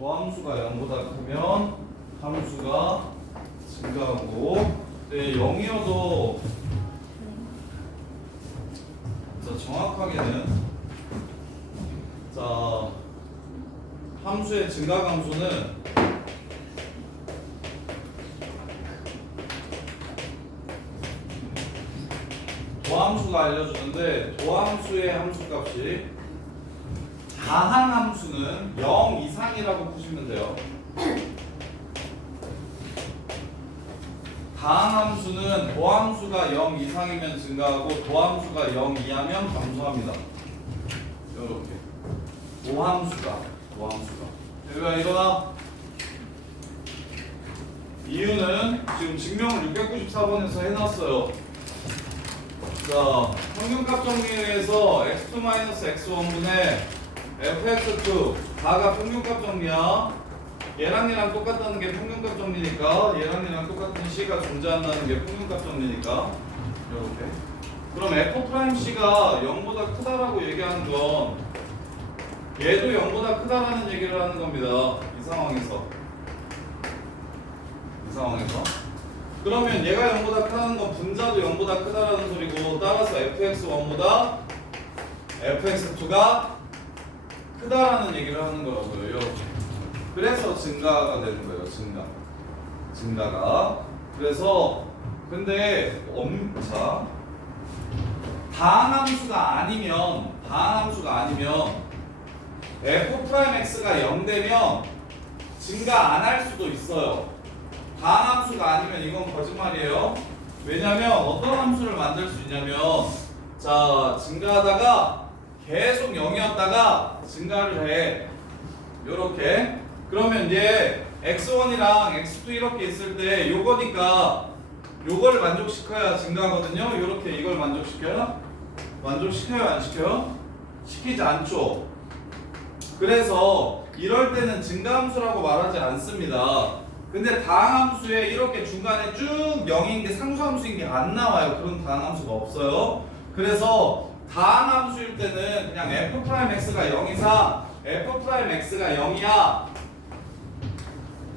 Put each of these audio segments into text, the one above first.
도함수가 0보다 크면 함수가 증가하고, 네, 0이어도 정확하게는 함수의 증가함수는 도함수가 알려주는데, 도함수의 함수값이 다항함수는 0 이상이라고 푸시면 돼요. 다항함수는 도함수가 0 이상이면 증가하고 도함수가 0 이하면 감소합니다. 이렇게 도함수가 여기가 이거나 이유는 지금 증명을 694번에서 해놨어요. 자, 평균값 정리에서 x2-x1분의 fx2 다가 평균값 정리야. 얘랑 똑같다는 게 평균값 정리니까, 얘랑 똑같은 c가 존재한다는 게 평균값 정리니까 이렇게. 그럼 f'c가 0보다 크다라고 얘기하는 건 얘도 0보다 크다라는 얘기를 하는 겁니다. 이 상황에서. 그러면 얘가 0보다 크다는 건 분자도 0보다 크다라는 소리고, 따라서 fx1보다 fx2가 크다라는 얘기를 하는 거라고요. 이렇게. 그래서 증가가 되는 거예요. 증가가. 그래서 근데 다항함수가 아니면 f'x가 0 되면 증가 안 할 수도 있어요. 다항함수가 아니면 이건 거짓말이에요. 왜냐면 어떤 함수를 만들 수 있냐면, 자, 증가하다가 계속 0이었다가 증가를 해. 요렇게. 그러면 이제 x1이랑 x2 이렇게 있을 때 요거니까 요거를 만족시켜야 증가하거든요. 요렇게 이걸 만족시켜요? 안 시켜요? 시키지 않죠. 그래서 이럴 때는 증가함수라고 말하지 않습니다. 근데 다항함수에 이렇게 중간에 쭉 0인 게 상수함수인 게 안 나와요. 그런 다항함수가 없어요. 그래서 다항함수일 때는 그냥 f'x가 0 이상 f'x가 0이야.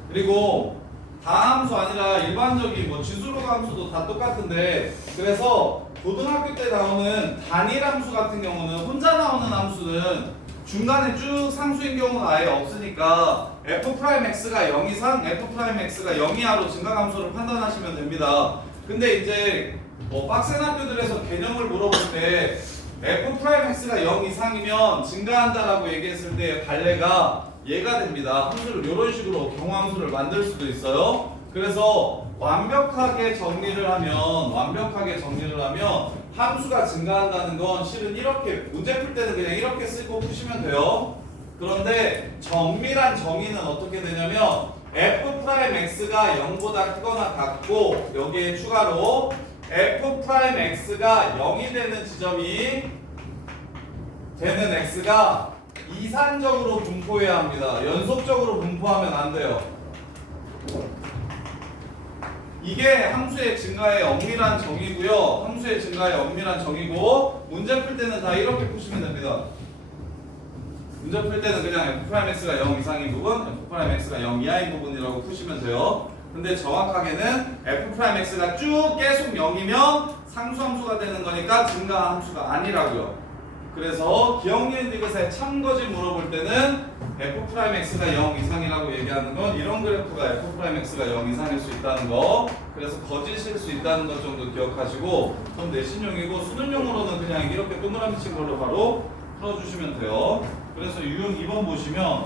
그리고 다항함수 아니라 일반적인 뭐 지수로그 함수도 다 똑같은데, 그래서 고등학교 때 나오는 단일함수 같은 경우는 혼자 나오는 함수는 중간에 쭉 상수인 경우는 아예 없으니까 f'x가 0 이상 f'x가 0 이하로 증가함수를 판단하시면 됩니다. 근데 이제 뭐 빡센 학교들에서 개념을 물어볼 때 f'x가 0 이상이면 증가한다라고 얘기했을 때 발레가 얘가 됩니다. 함수를 이런 식으로 경우함수를 만들 수도 있어요. 그래서 완벽하게 정리를 하면 함수가 증가한다는 건 실은 이렇게 문제 풀 때는 그냥 이렇게 쓰고 푸시면 돼요. 그런데 정밀한 정의는 어떻게 되냐면 f'x가 0보다 크거나 같고, 여기에 추가로 f'x가 0이 되는 지점이 되는 x가 이산적으로 분포해야 합니다. 연속적으로 분포하면 안 돼요. 이게 함수의 증가의 엄밀한 정의고요. 문제 풀 때는 다 이렇게 푸시면 됩니다. 문제 풀 때는 그냥 f'x가 0 이상인 부분, f'x가 0 이하인 부분이라고 푸시면 돼요. 근데 정확하게는 f'x가 쭉 계속 0이면 상수함수가 되는 거니까 증가함수가 아니라고요. 그래서 기억니은 디귿에 참거짓 물어볼 때는 f'x가 0 이상이라고 얘기하는 건 이런 그래프가 f'x가 0 이상일 수 있다는 거, 그래서 거짓일 수 있다는 것 정도 기억하시고, 그럼 내신용이고 수능용으로는 그냥 이렇게 동그라미 친 걸로 바로 풀어주시면 돼요. 그래서 유형 2번 보시면,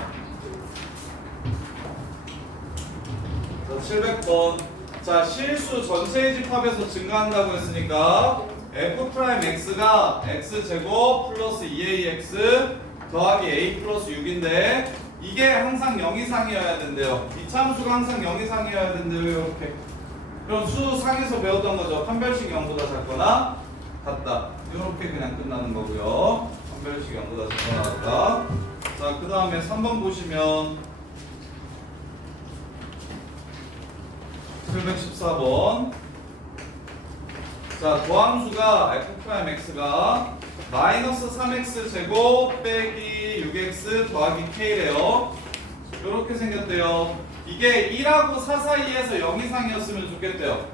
자, 700번. 자, 실수 전체의 집합에서 증가한다고 했으니까 f'x가 x제곱 플러스 2ax 더하기 a 플러스 6인데 이게 항상 0 이상이어야 된대요. 이차함수가 항상 0 이상이어야 된대요. 이렇게. 그럼 수상에서 배웠던 거죠. 판별식 0보다 작거나 같다. 이렇게 그냥 끝나는 거고요. 판별식 0보다 작거나 같다. 자, 그 다음에 3번 보시면 714번. 자, 도함수가 f'x가 마이너스 3x 제곱 빼기 6x 더하기 k래요. 이렇게 생겼대요? 이게 1하고 4 사이에서 0 이상이었으면 좋겠대요.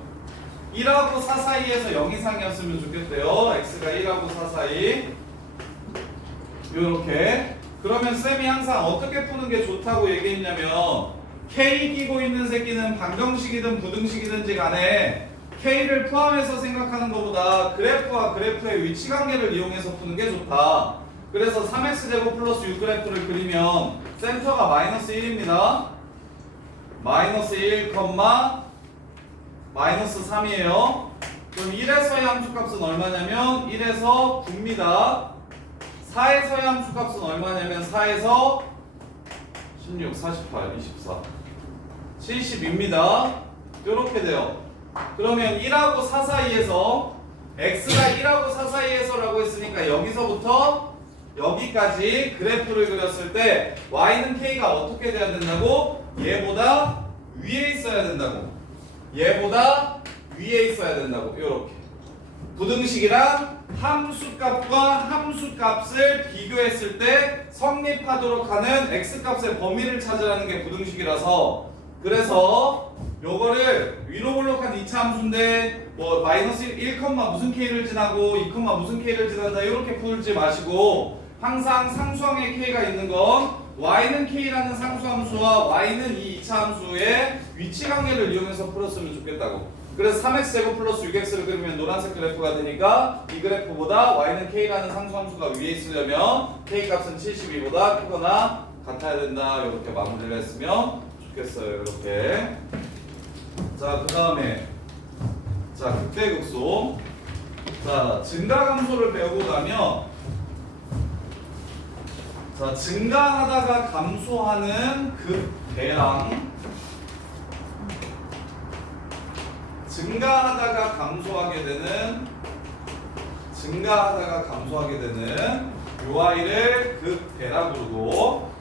1하고 4 사이에서 0 이상이었으면 좋겠대요. x가 1하고 4 사이. 요렇게. 그러면 쌤이 항상 어떻게 푸는 게 좋다고 얘기했냐면 K 끼고 있는 새끼는 방정식이든 부등식이든지 간에 K를 포함해서 생각하는 것보다 그래프와 그래프의 위치 관계를 이용해서 푸는 게 좋다. 그래서 3x제곱 플러스 6그래프를 그리면 센터가 마이너스 1입니다. 마이너스 1, 마이너스 3이에요. 그럼 1에서의 함수값은 얼마냐면 1에서 9입니다. 4에서의 함수값은 얼마냐면 4에서 16, 48, 24, 72입니다. 이렇게 돼요. 그러면 1하고 4 사이에서 x가 1하고 4 사이에서라고 했으니까 여기서부터 여기까지 그래프를 그렸을 때 y는 k가 어떻게 돼야 된다고? 얘보다 위에 있어야 된다고. 얘보다 위에 있어야 된다고. 이렇게 부등식이랑 함수값과 함수값을 비교했을 때 성립하도록 하는 x값의 범위를 찾으라는 게 부등식이라서, 그래서 요거를 위로 볼록한 2차 함수인데 뭐 마이너스 1, 무슨 k를 지나고 2, 무슨 k를 지난다 이렇게 풀지 마시고 항상 상수항에 k가 있는 건 y는 k라는 상수함수와 y는 이 2차 함수의 위치 관계를 이용해서 풀었으면 좋겠다고. 그래서 3x제곱 플러스 6x를 그리면 노란색 그래프가 되니까 이 그래프보다 y는 k라는 상수함수가 위에 있으려면 k값은 72보다 크거나 같아야 된다. 이렇게 마무리를 했으면 좋겠어요. 이렇게. 자, 그 다음에 자, 극대극소. 자, 증가감소를 배우고 가면 자, 증가하다가 감소하는 극대랑 증가하다가 감소하게 되는 요 아이를 극대라고 부르고,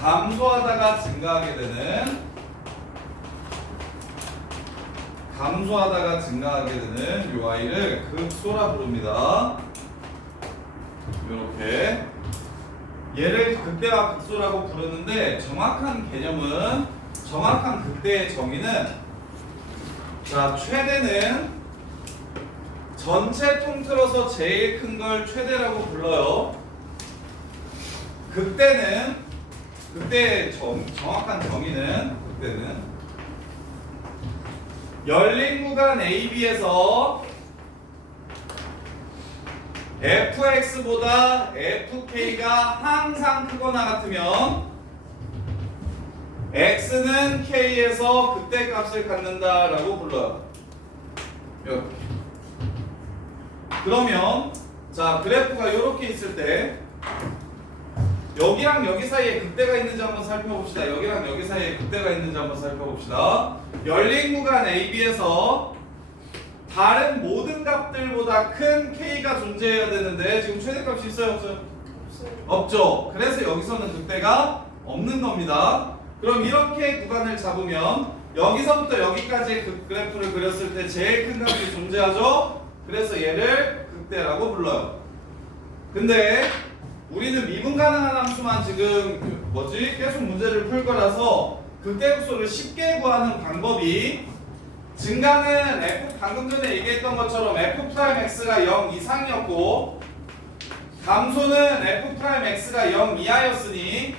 감소하다가 증가하게 되는 요 아이를 극소라 부릅니다. 요렇게 얘를 극대와 극소라고 부르는데 정확한 극대의 정의는, 자, 최대는 전체 통틀어서 제일 큰 걸 최대라고 불러요. 극대의 정확한 정의는, 극대는 열린 구간 AB에서 fx보다 fk가 항상 크거나 같으면 x는 k에서 극대값을 갖는다라고 불러요. 이렇게. 그러면 자, 그래프가 이렇게 있을 때 여기랑 여기 사이에 극대가 있는지 한번 살펴봅시다. 여기랑 여기 사이에 극대가 있는지 한번 살펴봅시다. 열린 구간 AB에서 다른 모든 값들보다 큰 k가 존재해야 되는데 지금 최대값이 있어요, 없어요? 없죠. 그래서 여기서는 극대가 없는 겁니다. 그럼 이렇게 구간을 잡으면 여기서부터 여기까지 그 그래프를 그렸을 때 제일 큰 값이 존재하죠. 그래서 얘를 극대라고 불러요. 근데 우리는 미분 가능한 함수만 지금 계속 문제를 풀 거라서 극대극소를 쉽게 구하는 방법이, 증가는 방금 전에 얘기했던 것처럼 f'x가 0 이상이었고 감소는 f'x가 0 이하였으니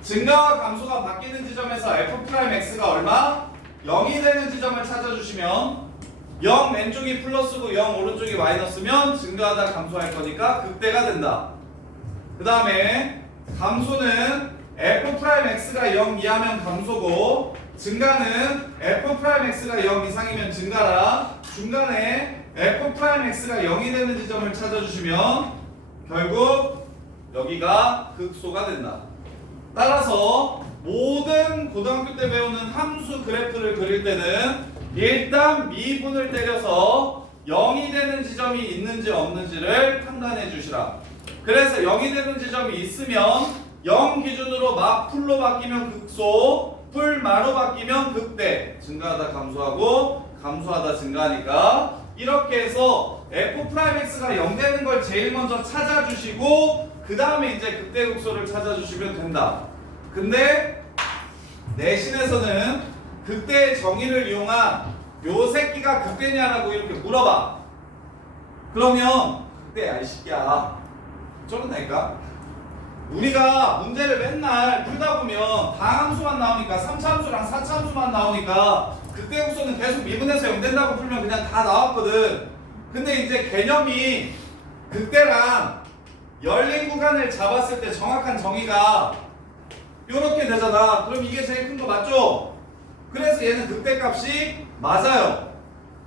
증가와 감소가 바뀌는 지점에서 f'x가 얼마? 0이 되는 지점을 찾아주시면 0 왼쪽이 플러스고 0 오른쪽이 마이너스면 증가하다 감소할 거니까 극대가 된다. 그 다음에 감소는 f'x가 0 이하면 감소고 증가는 f'x가 0 이상이면 증가라. 중간에 f'x가 0이 되는 지점을 찾아주시면 결국 여기가 극소가 된다. 따라서 모든 고등학교 때 배우는 함수 그래프를 그릴 때는 일단 미분을 때려서 0이 되는 지점이 있는지 없는지를 판단해 주시라. 그래서 0이 되는 지점이 있으면 0 기준으로 풀로 바뀌면 극소, 풀마로 바뀌면 극대. 증가하다 감소하고 감소하다 증가하니까 이렇게 해서 f'x가 0 되는 걸 제일 먼저 찾아주시고 그 다음에 이제 극대 극소를 찾아주시면 된다. 근데 내신에서는 극대의 정의를 이용한 요 새끼가 극대냐라고 이렇게 물어봐. 그러면 극대야 이 새끼야. 저런다니까. 우리가 문제를 맨날 풀다 보면 다함수만 나오니까 3차함수랑 4차함수만 나오니까 극대국소는 계속 미분해서 0 된다고 풀면 그냥 다 나왔거든. 근데 이제 개념이 극대랑 열린 구간을 잡았을 때 정확한 정의가 요렇게 되잖아. 그럼 이게 제일 큰 거 맞죠? 그래서 얘는 극대값이 맞아요.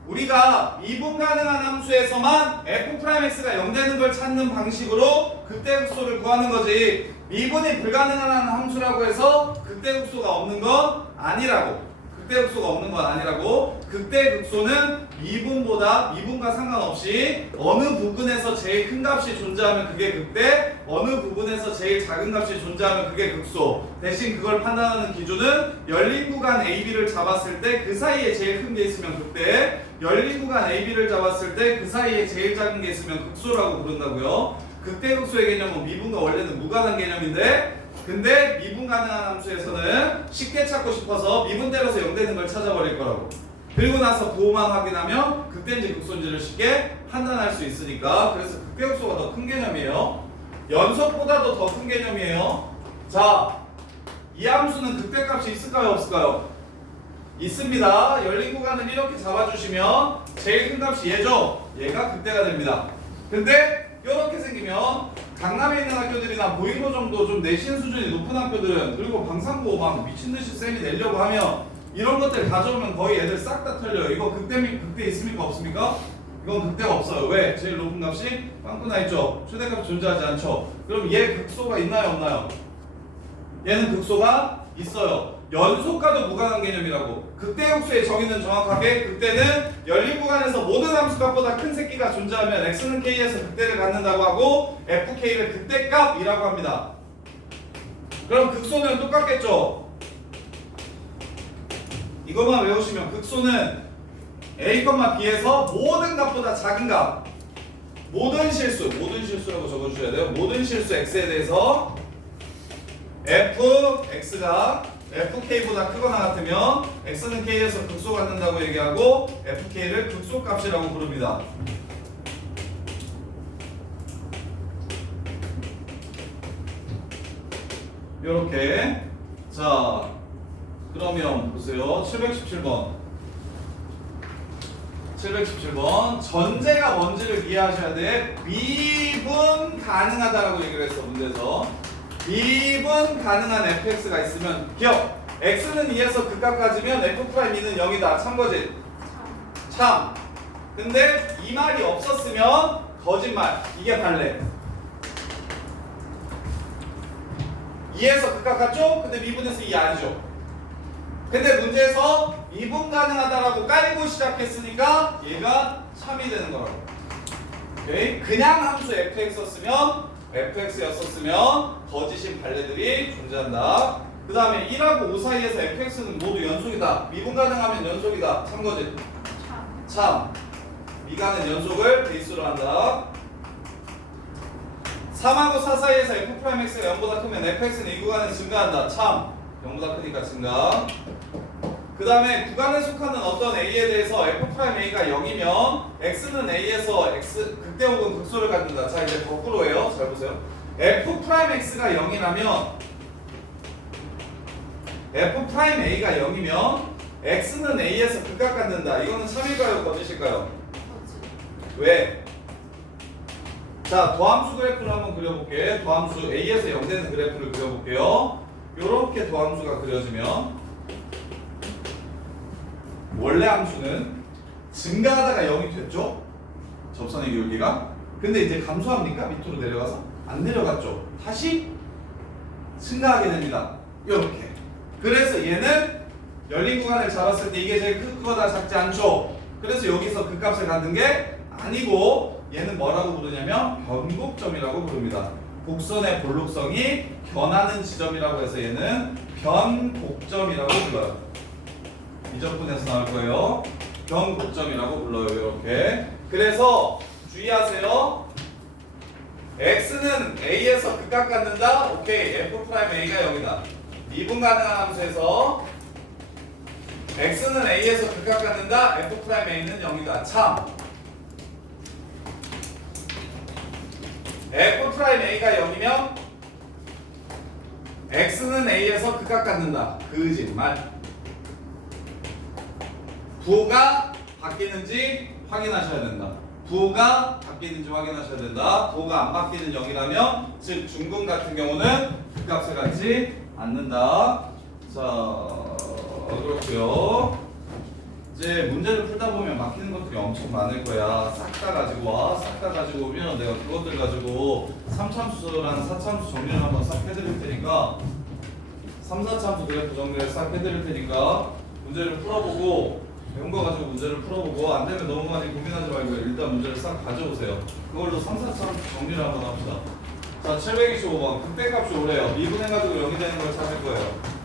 우리가 미분 가능한 함수에서만 f'x가 0 되는 걸 찾는 방식으로 극대극소를 구하는 거지, 미분이 불가능한 함수라고 해서 극대극소가 없는 건 아니라고. 극대극소가 없는 건 아니라고. 극대극소는 미분과 상관없이 어느 부분에서 제일 큰 값이 존재하면 그게 극대, 어느 부분에서 제일 작은 값이 존재하면 그게 극소. 대신 그걸 판단하는 기준은 열린 구간 AB를 잡았을 때 그 사이에 제일 큰 게 있으면 극대, 열린 구간 AB를 잡았을 때 그 사이에 제일 작은 게 있으면 극소라고 부른다고요. 극대극소의 개념은 미분과 원래는 무관한 개념인데, 근데 미분 가능한 함수에서는 쉽게 찾고 싶어서 미분 때려서 0 되는 걸 찾아버릴 거라고. 그리고 나서 부호만 확인하면 극대인지 극소인지를 쉽게 판단할 수 있으니까. 그래서 극대극소가 더 큰 개념이에요. 연속보다도 더 큰 개념이에요. 자, 이 함수는 극대값이 있을까요, 없을까요? 있습니다. 열린 구간을 이렇게 잡아주시면 제일 큰 값이 얘죠. 얘가 극대가 됩니다. 근데 이렇게 생기면 강남에 있는 학교들이나 보잉고 정도 좀 내신 수준이 높은 학교들은, 그리고 방상고 막 미친듯이 쌤이 내려고 하면 이런 것들 가져오면 거의 애들 싹 다 털려요. 이거 극대 있습니까, 없습니까? 이건 극대가 없어요. 왜? 제일 높은 값이 빵꾸나 있죠. 최대값이 존재하지 않죠. 그럼 얘 극소가 있나요, 없나요? 얘는 극소가 있어요. 연속과도 무관한 개념이라고. 극대역수의 정의는 정확하게 극대는 열린 구간에서 모든 함수값보다 큰 새끼가 존재하면 x는 k에서 극대를 갖는다고 하고 fk를 극대값이라고 합니다. 그럼 극소는 똑같겠죠? 이것만 외우시면 극소는 a, b에서 모든 값보다 작은 값, 모든 실수라고 적어주셔야 돼요. 모든 실수 x에 대해서 fx가 fk보다 크거나 같으면 x는 k에서 극소 갖는다고 얘기하고 fk를 극소값이라고 부릅니다. 요렇게. 자, 그러면 보세요. 717번 전제가 뭔지를 이해하셔야 돼. 미분 가능하다라고 얘기를 했어, 문제에서. 미분 가능한 fx가 있으면 기억! x는 2에서 극값 가지면 f'E는 0이다. 참거짓? 참. 근데 이 말이 없었으면 거짓말. 이게 발레. 2에서 극값 같죠? 근데 미분에서 2 아니죠. 근데 문제에서 미분 가능하다라고 깔고 시작했으니까 얘가 참이 되는 거라고. 오케이? 그냥 함수 fx였으면 거짓인 발레들이 존재한다. 그 다음에 1하고 5 사이에서 fx는 모두 연속이다. 미분 가능하면 연속이다. 참거짓? 참. 미가는 연속을 베이스로 한다. 3하고 4 사이에서 f'x가 0보다 크면 fx는 이 구간에서 증가한다. 참. 0보다 크니까 증가. 그 다음에 구간에 속하는 어떤 a에 대해서 f'a가 0이면 x는 a에서 극대 혹은 극소를 갖는다. 자, 이제 거꾸로 해요. 잘 보세요. f'x가 0이라면 f'a가 0이면 x는 a에서 극각 갖는다. 이거는 참일까요, 거짓일까요? 왜? 자, 도함수 그래프를 한번 그려볼게. 도함수 a에서 0 되는 그래프를 그려볼게요. 요렇게 도함수가 그려지면 원래 함수는 증가하다가 0이 됐죠? 접선의 기울기가. 근데 이제 감소합니까? 밑으로 내려가서? 안 내려갔죠? 다시 증가하게 됩니다. 이렇게. 그래서 얘는 열린 구간을 잡았을 때 이게 제일 크거나 작지 않죠? 그래서 여기서 그 값을 갖는 게 아니고 얘는 뭐라고 부르냐면 변곡점이라고 부릅니다. 곡선의 볼록성이 변하는 지점이라고 해서 얘는 변곡점이라고 불러요. 이적분에서 나올 거예요. 변곡점이라고 불러요. 이렇게. 그래서 주의하세요. x는 a에서 극각 갖는다. 오케이. f'a가 0이다. 미분 가능한 함수에서 x는 a에서 극각 갖는다. f'a는 0이다. 참. f'a가 0이면 x는 a에서 극각 갖는다. 거짓말. 부호가 바뀌는지 확인하셔야 된다. 부호가 바뀌는지 확인하셔야 된다. 부호가 안 바뀌는 0이라면 즉 중근 같은 경우는 극값을 갖지 않는다. 자, 그렇고요. 이제 문제를 풀다 보면 막히는 것들이 엄청 많을 거야. 싹 다 가지고 와. 싹 다 가지고 오면 내가 그것들 가지고 3참수랑 4참수 정리를 한번 싹 해드릴 테니까 3, 4참수 그래프 정리를 싹 해드릴 테니까 문제를 풀어보고 배운 거 가지고 문제를 풀어보고 안 되면 너무 많이 고민하지 말고 일단 문제를 싹 가져오세요. 그걸로 3, 4참수 정리를 한번 합시다. 자, 725번 극대값이 오래요. 미분해가지고 0이 되는 걸 찾을 거예요.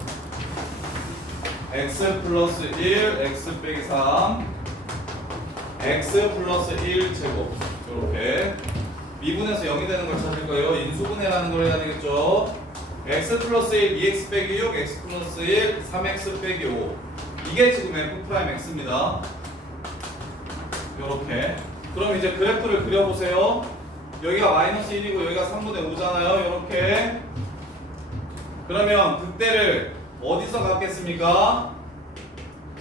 x 플러스 1, x 빼기 3, x 플러스 1 제곱. 이렇게 미분해서 0이 되는 걸 찾을 거예요. 인수분해라는 걸 해야 되겠죠. x 플러스 1, 2x 빼기 6, x 플러스 1, 3x 빼기 5. 이게 지금 f'x입니다. 이렇게. 그럼 이제 그래프를 그려보세요. 여기가 마이너스 1이고 여기가 3분의 5잖아요. 이렇게. 그러면 극대를 어디서 갖겠습니까?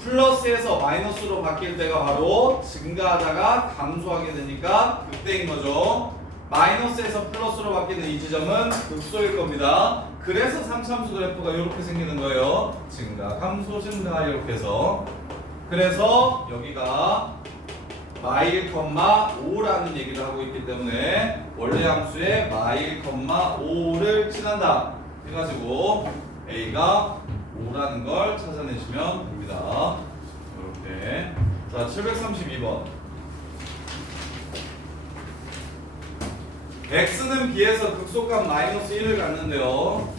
플러스에서 마이너스로 바뀔 때가 바로 증가하다가 감소하게 되니까 극대인 거죠. 마이너스에서 플러스로 바뀌는 이 지점은 극소일 겁니다. 그래서 3참수 그래프가 이렇게 생기는 거예요. 증가, 감소, 증가 이렇게 해서. 그래서 여기가 마일, 5라는 얘기를 하고 있기 때문에 원래 함수에 마일, 5를 칠한다. 해가지고 A가 5라는 걸 찾아내시면 됩니다. 이렇게. 자, 732번. x는 b에서 극소값 마이너스 1을 갖는데요.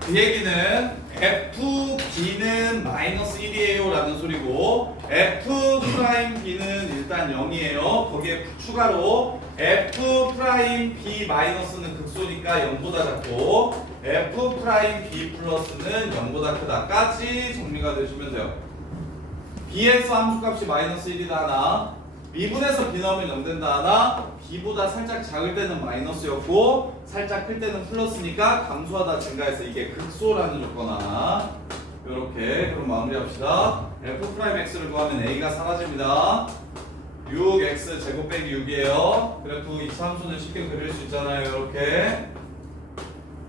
그 얘기는 fb는 마이너스 1이에요 라는 소리고 f'b는 일단 0이에요. 거기에 추가로 f'b 마이너스는 극소니까 0보다 작고 f'b 플러스는 0보다 크다까지 정리가 되시면 돼요. b에서 함수값이 마이너스 1이다 하나, 미분에서 b 나오면 0 된다 하나, b보다 살짝 작을 때는 마이너스였고 살짝 클 때는 플러스니까 감소하다 증가해서 이게 극소라는 조건 하나. 요렇게. 그럼 마무리합시다. f'x를 구하면 a가 사라집니다. 6x 제곱 빼기 6이에요. 그래프 2차함수는 쉽게 그릴 수 있잖아요. 이렇게.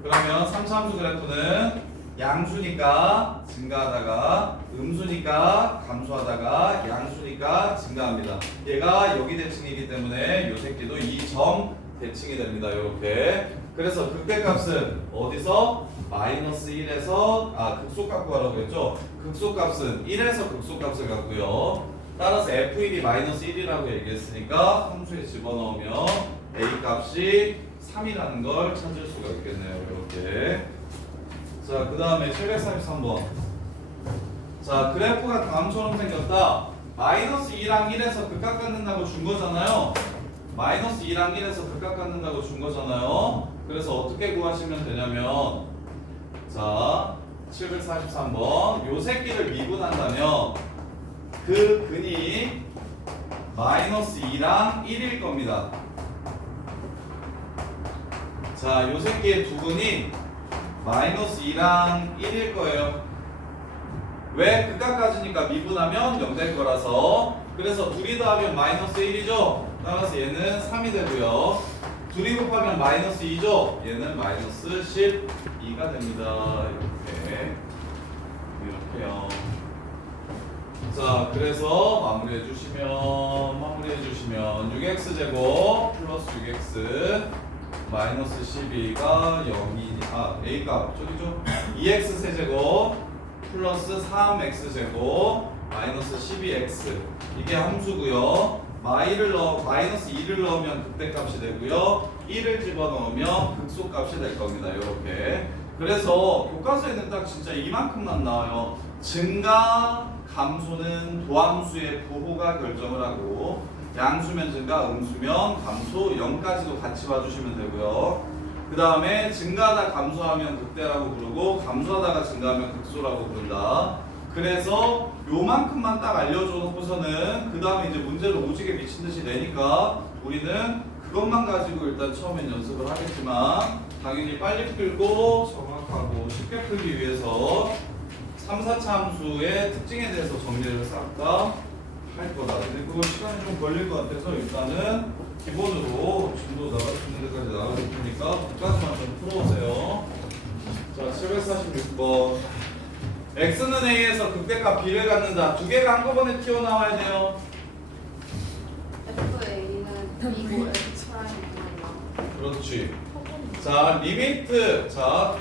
그러면 3차함수 그래프는 양수니까 증가하다가 음수니까 감소하다가 양수니까 증가합니다. 얘가 여기 대칭이기 때문에 요 새끼도 2점 대칭이 됩니다. 이렇게. 그래서 극대값은 어디서? 마이너스 1에서 극소값 구하라고 했죠. 극소값은 1에서 극소값을 갖고요. 따라서 f1이 마이너스 1이라고 얘기했으니까 함수에 집어넣으면 a 값이 3이라는 걸 찾을 수가 있겠네요. 이렇게. 자, 그 다음에 733번. 자, 그래프가 다음처럼 생겼다. 마이너스 2랑 1에서 극각 갖는다고 준 거잖아요. 마이너스 2랑 1에서 극각 갖는다고 준 거잖아요. 그래서 어떻게 구하시면 되냐면, 자, 743번. 요 새끼를 미분한다면 그 근이 마이너스 2랑 1일 겁니다. 자, 요 새끼의 두 근이 마이너스 2랑 1일 거예요. 왜? 극각 가지니까 미분하면 0 될 거라서. 그래서 둘이 더하면 마이너스 1이죠. 따라서 얘는 3이 되고요. 둘이 곱하면 마이너스 2죠. 얘는 마이너스 12가 됩니다. 이렇게요. 자, 그래서 마무리해 주시면 6x 제곱 플러스 6x 마이너스 12가 0이 a값 저기죠. 2x 세제곱 플러스 3x 제곱 마이너스 12x 이게 함수고요. 마이너스 2를 넣으면 극대값이 되고요. 1을 집어넣으면 극소값이 될 겁니다. 이렇게. 그래서 교과서에는 딱 진짜 이만큼만 나와요. 증가, 감소는 도함수의 부호가 결정을 하고 양수면 증가, 음수면 감소, 0까지도 같이 봐주시면 되고요. 그 다음에 증가하다 감소하면 극대라고 부르고 감소하다가 증가하면 극소라고 부른다. 그래서 요만큼만 딱 알려줘놓고서는 그 다음에 이제 문제를 오지게 미친 듯이 내니까 우리는 그것만 가지고 일단 처음엔 연습을 하겠지만 당연히 빨리 풀고 정확하고 쉽게 풀기 위해서 3, 4차 함수의 특징에 대해서 정리를 싹 다 할 거다. 근데 그거 시간이 좀 걸릴 것 같아서 일단은 기본으로 진도 나갈 수 있는 데까지 나가줄 테니까 끝까지만 좀 풀어오세요. 자, 746번. x는 a에서 극대값 b를 갖는다. 두 개가 한꺼번에 튀어나와야 돼요. FA는 B고 X 프라임이구나. 그렇지. 자, 리미트. 자,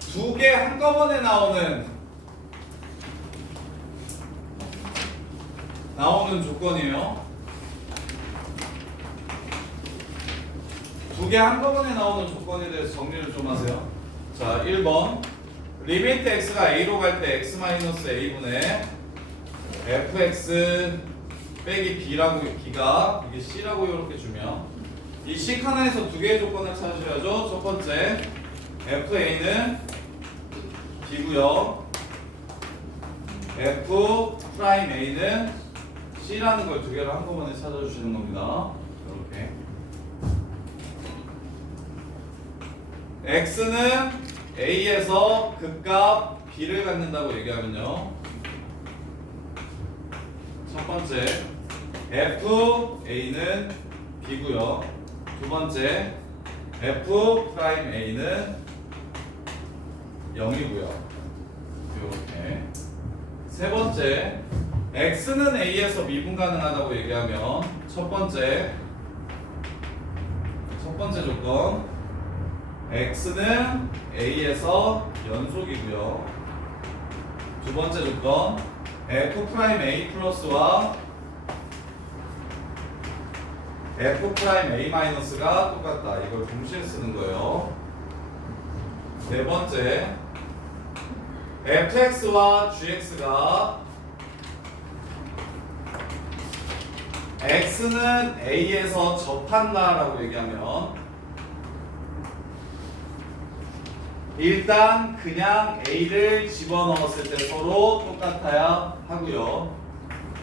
두 개 한꺼번에 나오는 조건이에요. 두 개 한꺼번에 나오는 조건에 대해서 정리를 좀 하세요. 자, 1번. 리미트 x가 a로 갈 때 x-a분의 fx 빼기 b라고 b가 이게 c라고 이렇게 주면 이 식 하나에서 두 개의 조건을 찾으셔야죠. 첫 번째 fa는 b고요. f'a는 c라는 걸 두 개를 한꺼번에 찾아주시는 겁니다. 이렇게 x는 a에서 극값 b를 갖는다고 얘기하면요. 첫 번째 fa는 b고요. 두 번째 f'a는 0이고요. 이렇게 세 번째 x는 a에서 미분 가능하다고 얘기하면 첫 번째 조건 x는 a에서 연속이고요. 두 번째 조건 f'A 플러스와 f'A 똑같다. 이걸 동시에 쓰는 거예요. 네 번째 fx와 gx가 x는 a에서 접한다라고 얘기하면 일단 그냥 a를 집어넣었을 때 서로 똑같아야 하고요.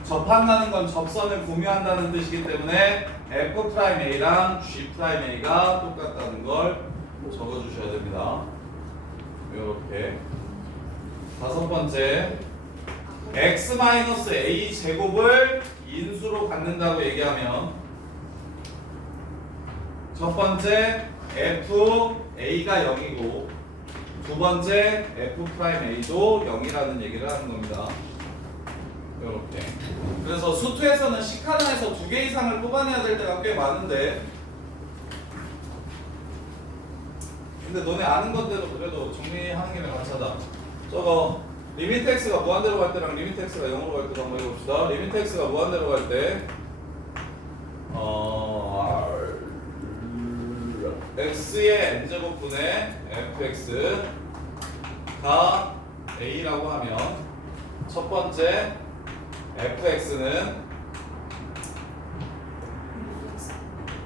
접한다는 건 접선을 공유한다는 뜻이기 때문에 f'A랑 g'A가 똑같다는 걸 적어주셔야 됩니다. 이렇게 다섯 번째 x-a 제곱을 인수로 갖는다고 얘기하면 첫 번째 fA가 0이고 두 번째 f'A도 0이라는 얘기를 하는 겁니다. 이렇게. 그래서 수투에서는 식 하나에서 두 개 이상을 뽑아내야 될 때가 꽤 많은데 근데 너네 아는 건대로 그래도 정리하는 김에 같이 하자. 저거 리미트 x가 무한대로 갈 때랑 리미트 x가 0으로 갈 때도 한번 해봅시다. 리미트 x가 무한대로 갈 때 x의 n제곱분의 fx가 a라고 하면 첫 번째 fx는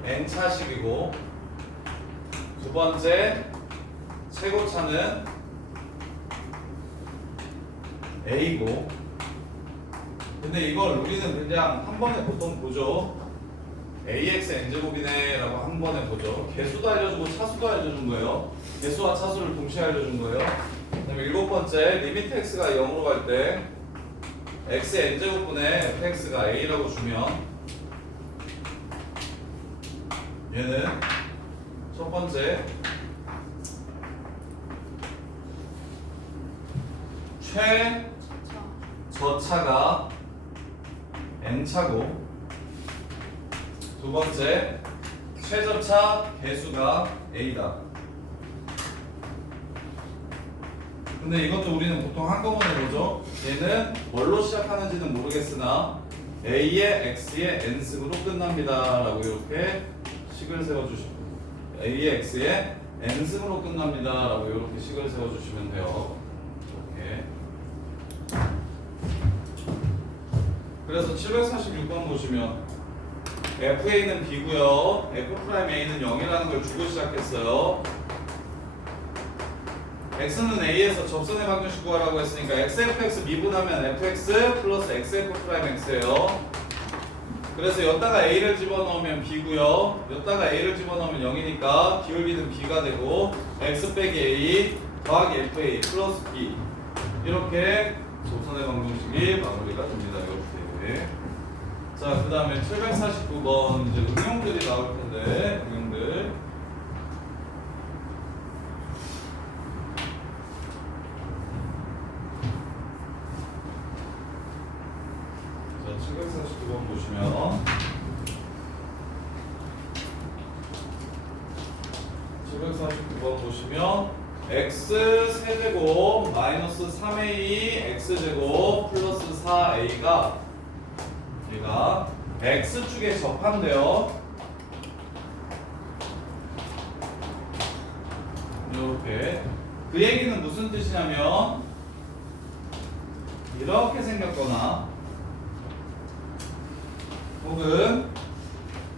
n차식이고 두 번째 최고차는 a고 근데 이걸 우리는 그냥 한 번에 보통 보죠. ax n제곱이네 라고 한 번에 보죠. 개수도 알려주고 차수도 알려준 거예요. 개수와 차수를 동시에 알려준 거예요. 그 다음에 일곱 번째 리미트 x가 0으로 갈 때 x n제곱분의 fx가 a라고 주면 얘는 첫 번째 최저차가 n차고 두 번째 최저차 개수가 a다. 근데 이것도 우리는 보통 한꺼번에 보죠. 얘는 뭘로 시작하는지는 모르겠으나 a의 x의 n승으로 끝납니다 라고 이렇게 식을 세워주시고 a의 x의 n승으로 끝납니다 라고 이렇게 식을 세워주시면 돼요. 이렇게. 그래서 746번 보시면 FA는 B고요. F'A는 0이라는 걸 주고 시작했어요. x는 a에서 접선의 방정식 구하라고 했으니까 xfx 미분하면 fx 플러스 xf 프라임 x예요. 그래서 여기다가 a를 집어넣으면 b고요. 여기다가 a를 집어넣으면 0이니까 기울기는 b가 되고 x 빼기 a 더하기 fa 플러스 b 이렇게 접선의 방정식이 마무리가 됩니다. 이렇게. 자, 그 다음에 749번 이제 응용들이 나올 텐데 응용들. 자, 749번 보시면 749번 보시면 x 세제곱 마이너스 3a x제곱 플러스 4a가 얘가 x축에 접한대요. 이렇게. 그 얘기는 무슨 뜻이냐면 이렇게 생겼거나 혹은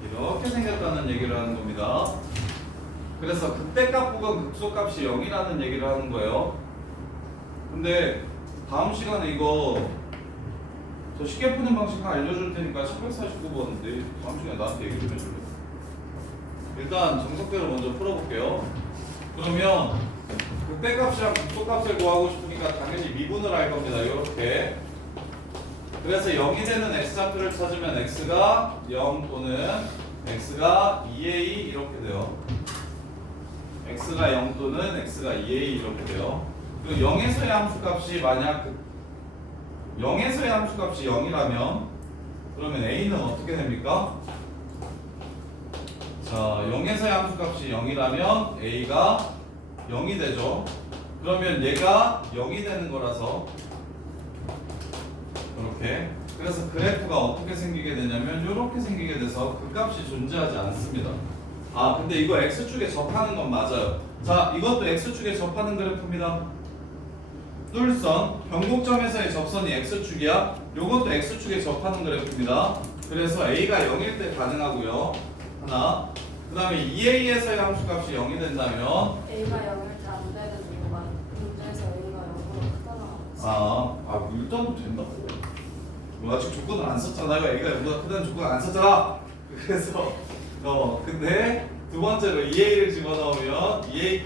이렇게 생겼다는 얘기를 하는 겁니다. 그래서 극대값 혹은 극소값이 0이라는 얘기를 하는 거예요. 근데 다음 시간에 이거 저 쉽게 푸는 방식 하나 알려줄 테니까 749번 다음 시간에 나한테 얘기 좀 해줄래? 일단 정석대로 먼저 풀어볼게요. 그러면 극대값이랑 극소값을 구하고 싶으니까 당연히 미분을 할 겁니다. 이렇게. 그래서 0이 되는 x좌표를 찾으면 x가 0 또는 x가 2a 이렇게 돼요. x가 0 또는 x가 2a 이렇게 돼요. 그리고 0에서의 함수값이 만약 0에서의 함수값이 0이라면 그러면 a는 어떻게 됩니까? 자, 0에서의 함수값이 0이라면 a가 0이 되죠. 그러면 얘가 0이 되는 거라서 이렇게. 그래서 그래프가 어떻게 생기게 되냐면 이렇게 생기게 돼서 그 값이 존재하지 않습니다. 아, 근데 이거 x축에 접하는 건 맞아요. 자, 이것도 x축에 접하는 그래프입니다. 뚫선 변곡점에서의 접선이 x축이야. 요것도 x축에 접하는 그래프입니다. 그래서 a가 0일 때 가능하고요. 하나. 그 다음에 2a에서의 함수값이 0이 된다면 A가 0일 때 안 되는 이유가 문제에서 A가 0보다 크다나. 일단도 된다고. 뭐 아직 조건을 안 썼잖아요. a가 0보다 크다는 조건 안 썼잖아. 그래서 근데 두 번째로 2a를 집어넣으면 2a,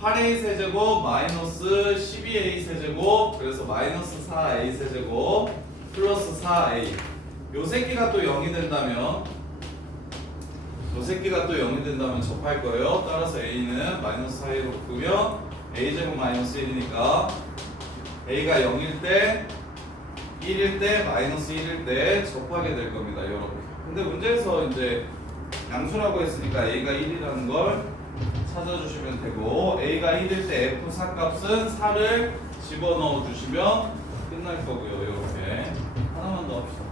8a 세제곱 마이너스 12a 세제곱 그래서 마이너스 4a 세제곱 플러스 4a 요 새끼가 또 0이 된다면 접할 거예요. 따라서 a는 마이너스 4a로 바꾸면 a 제곱 마이너스 1이니까 a가 0일 때 1일 때 마이너스 1일 때 접하게 될 겁니다. 이렇게. 근데 문제에서 이제 양수라고 했으니까 a가 1이라는 걸 찾아주시면 되고 a가 1일 때 f4 값은 4를 집어넣어 주시면 끝날 거고요. 이렇게 하나만 더 합시다.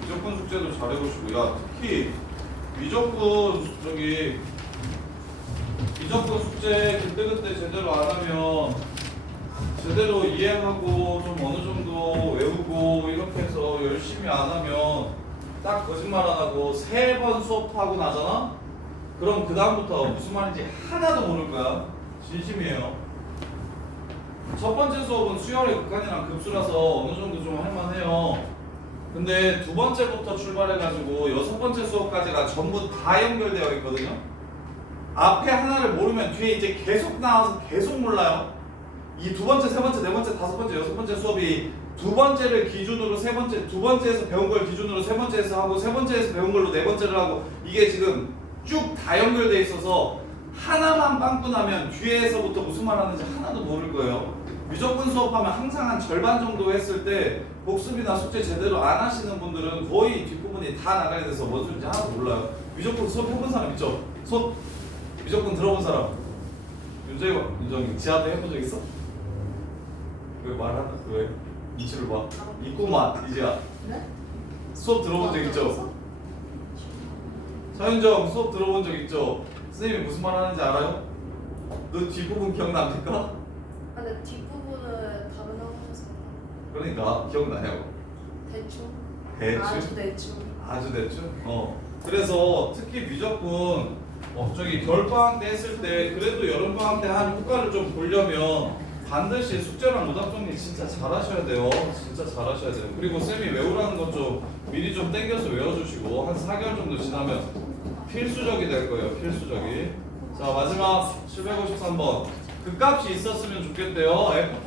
미적분 숙제도 잘해보시고 야 특히 미적분 숙제 그때그때 제대로 안 하면 제대로 이해하고 좀 어느 정도 외우고 이렇게 해서 열심히 안 하면 딱 거짓말 안 하고 3번 수업하고 나잖아? 그럼 그 다음부터 무슨 말인지 하나도 모를 거야. 진심이에요. 첫 번째 수업은 수열의 극한이랑 급수라서 어느 정도 좀 할만해요. 근데 두 번째부터 출발해가지고 6번째 수업까지가 전부 다 연결되어 있거든요. 앞에 하나를 모르면 뒤에 이제 계속 나와서 계속 몰라요. 이 두 번째, 세 번째, 네 번째, 다섯 번째, 여섯 번째 수업이 두 번째를 기준으로 세 번째, 두 번째에서 배운 걸 기준으로 세 번째에서 하고 세 번째에서 배운 걸로 네 번째를 하고 이게 지금 쭉 다 연결돼 있어서 하나만 빵꾸 나면 뒤에서부터 무슨 말 하는지 하나도 모를 거예요. 미적분 수업하면 항상 한 절반 정도 했을 때 복습이나 숙제 제대로 안 하시는 분들은 거의 뒷부분이 다 나가게 돼서 뭔 소리인지 하나도 몰라요. 미적분 수업 해본 사람 있죠? 미적분 들어본 사람? 윤정이 지하도 해본 적 있어? 왜 말한다? 왜? 이치를 봐. 있구만 이제야. 네? 수업 들어본 적 있죠? 서윤정 수업 들어본 적 있죠? 선생님이 무슨 말 하는지 알아요? 너 뒷부분 기억납니까? 근데 뒷부분은 다른 학원에서 그러니까 기억나요? 대충? 대충? 아주 대충. 아주 대충? 그래서 특히 미적분 저기 겨울방학 때 했을 때 그래도 여름방학 때 한 효과를 좀 보려면 반드시 숙제랑 오답 정리 진짜 잘하셔야 돼요. 진짜 잘하셔야 돼요. 그리고 쌤이 외우라는 것 좀 미리 좀 땡겨서 외워주시고 한 4개월 정도 지나면 필수적이 될 거예요. 필수적이. 자 마지막 753번. 그 값이 있었으면 좋겠대요.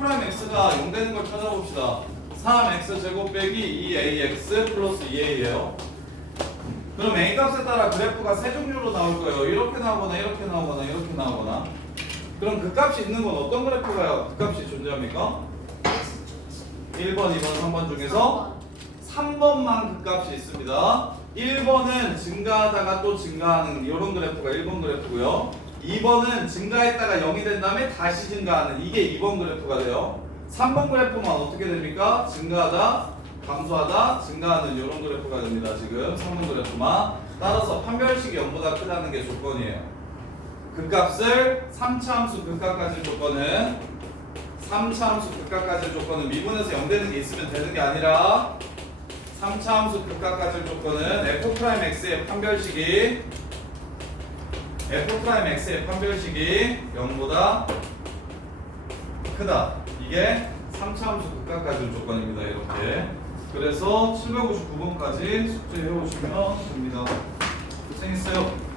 f'x가 0 되는 걸 찾아봅시다. 3x 제곱 빼기 2ax 플러스 2a예요. 그럼 a 값에 따라 그래프가 세 종류로 나올 거예요. 이렇게 나오거나 이렇게 나오거나 이렇게 나오거나. 그럼 그 값이 있는 건 어떤 그래프가 그 값이 존재합니까? 1번, 2번, 3번 중에서 3번만 그 값이 있습니다. 1번은 증가하다가 또 증가하는 이런 그래프가 1번 그래프고요. 2번은 증가했다가 0이 된 다음에 다시 증가하는 이게 2번 그래프가 돼요. 3번 그래프만 어떻게 됩니까? 증가하다, 감소하다, 증가하는 이런 그래프가 됩니다. 지금 3번 그래프만. 따라서 판별식이 0보다 크다는 게 조건이에요. 극값을 3차 함수 극값 가질 조건은 3차 함수 극값 가질 조건은 미분에서 0 되는 게 있으면 되는 게 아니라 3차 함수 극값 가질 조건은 f'x의 판별식이 0보다 크다. 이게 3차 함수 극값 가질 조건입니다. 이렇게. 그래서 759번까지 숙제해 오시면 됩니다. 고생했어요.